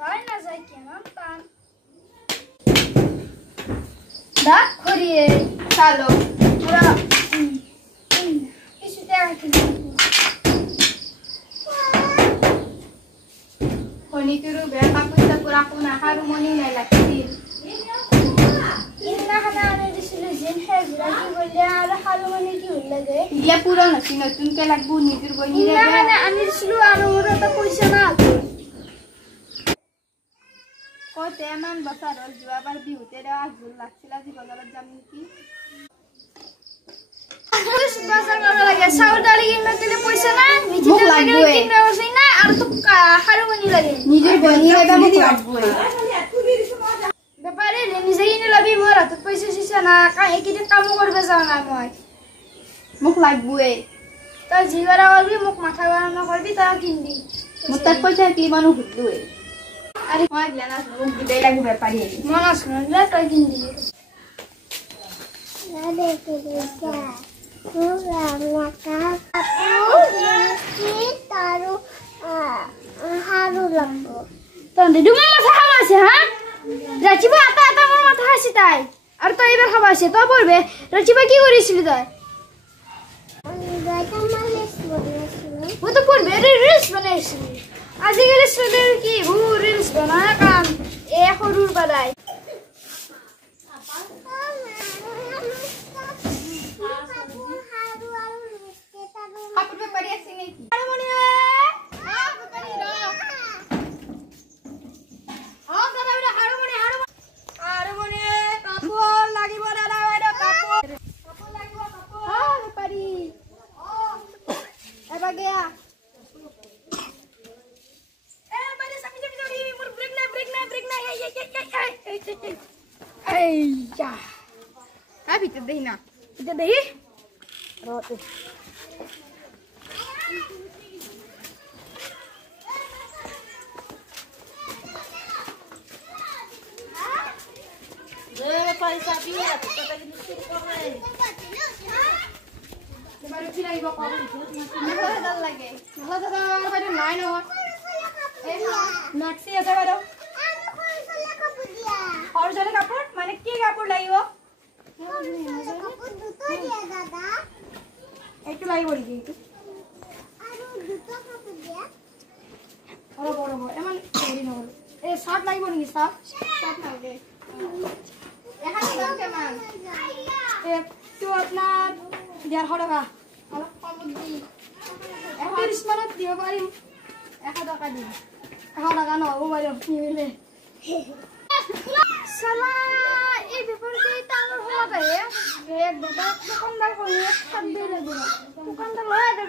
মাথায় না যায় কেমন টান দাঁত খড়িয়ে চালো পুরা কিছু দেখা কিনে খনিকেরও বেড়া পয়সা পুরা কোন আহার মনি নাই লাগছিল ইন্না খানা আনে দিছিল জিন হে গুড়া কি বললে আর হালু মনি কি হইলা যে ইয়া পুরা নছি নতুন কে লাগবো নিজের বনি রে ইন্না খানা আনে দিছিল আর ওরা তো পয়সা না কত এমন বছর হল জুয়াবার বিহুতে রে আজুল লাগছিল আজি বাজারত যাম নাকি বাজার করা লাগে সাউল ডালি কিনতে গেলে পয়সা না নিজে লাগে কিনতে বসে না আর তো হারু মনি লাগে নিজের বনি রে মুখ লাগবে ব্যাপারে নিজে কিনে লবি মোর হাতত পয়সা সিসা না কাই কিতে কাম করবে যাও না মই মুখ লাগবে তো জিবারা বলবি মুখ মাথা গরম করবি তা কিনবি মোর তার পয়সা কি মানু হুদুই আরে মই জানা মুখ দিতে লাগবে ব্যাপারে মনস না তো কিনবি না দেখে যা পুরা মাকা কি তারু হারু লাগবো তন্দে ডুমা মাথা খাওয়াছে হ্যাঁ রাচিবা আতা আতা আমার মাথা হাসি তাই আর তো এবার খাওয়াছে তো বলবে রাচিবা কি করেছিল তাই ও তো পড়বে রিলস বানাইছিল আজকে রিলসদের কি রিলস বানায় কাম এ হরুর বানায় আপনি পারি আছে নাকি আরে মনে Habis deh na. Itu deh. Roti. Paisa biar kita lagi miskin korang. Baru sih lagi bawa kabel itu. Nggak ada lagi. Nggak ada baru lain orang. Naksi ada baru. और जले कपड़ माने की कपड़ लाई वो कपड़ দুটো দিয়া দাদা একটু লাই বলি দিই আর দুটো কপড় দিয়া বড় বড় বড় এমন করি না বল এ শর্ট লাই বলি সব শর্ট নাও দে এখানে দাও কেমন একটু আপনার দেড় টাকা আর কম দি এখন স্মারক দিব পারি 1 টাকা দি 1 টাকা নাও মোবাইল নিলে সালা এই ব্যাপারটা তাঙ্গর হওয়া যায় এক দাদা দোকানদার কইয়ে 7 দিয়ে দিল দোকানদার লয়া দে